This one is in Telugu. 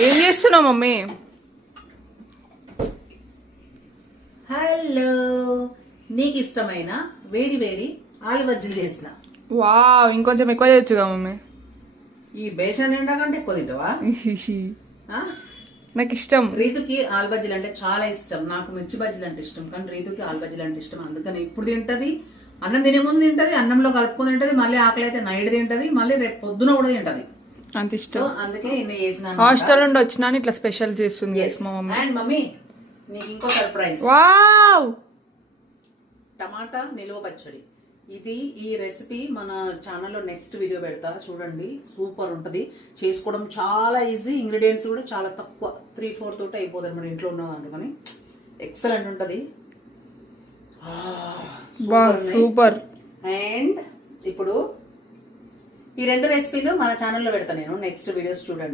ఏం చేస్తున్నావు మమ్మీ? హలో, నీకు ఇష్టమైన వేడి వేడి ఆలు బజ్జీలు చేసిన. వావ్, ఇంకొంచెం ఎక్కువ చేయొచ్చుగా మమ్మీ. ఈ బేషన్ నిండా కంటే ఎక్కువ తింటావా? ఆ? నాకు ఇష్టం. రీతుకి ఆలు బజ్జీలు అంటే చాలా ఇష్టం. నాకు మిర్చి బజ్జీలు అంటే ఇష్టం, కానీ రీతుకి ఆలు బజ్జీలు అంటే ఇష్టం. అందుకని ఇప్పుడు తింటది, అన్నం తినే ముందు తింటది, అన్నంలో కలుపుకొని తింటది, మళ్ళీ ఆకలి అయితే నైట్ తింటది, మళ్ళీ రేపు పొద్దున కూడా తింటది. అంత ఇష్టం. అందుకే ఇన్ని చేసిన. హాస్టల్ నుండి వచ్చినా ఇట్లా స్పెషల్ చేస్తుంది మా మమ్మీ. అండ్ మమ్మీ, నీకు ఇంకో సర్ప్రైజ్. వావ్, టమాటా నిలువ పచ్చడి. ఇది ఈ రెసిపీ మన ఛానల్లో నెక్స్ట్ వీడియో పెడతా, చూడండి. సూపర్ ఉంటది, చేసుకోవడం చాలా ఈజీ, ఇంగ్రీడియంట్స్ కూడా చాలా తక్కువ, 3-4 తోటి అయిపోతుంది మన ఇంట్లో ఉన్న అందుకని. ఎక్సలెంట్ ఉంటది. సూపర్. అండ్ ఇప్పుడు ఈ 2 రెసిపీలు మన ఛానల్లో పెడతా నేను, నెక్స్ట్ వీడియోస్ చూడండి.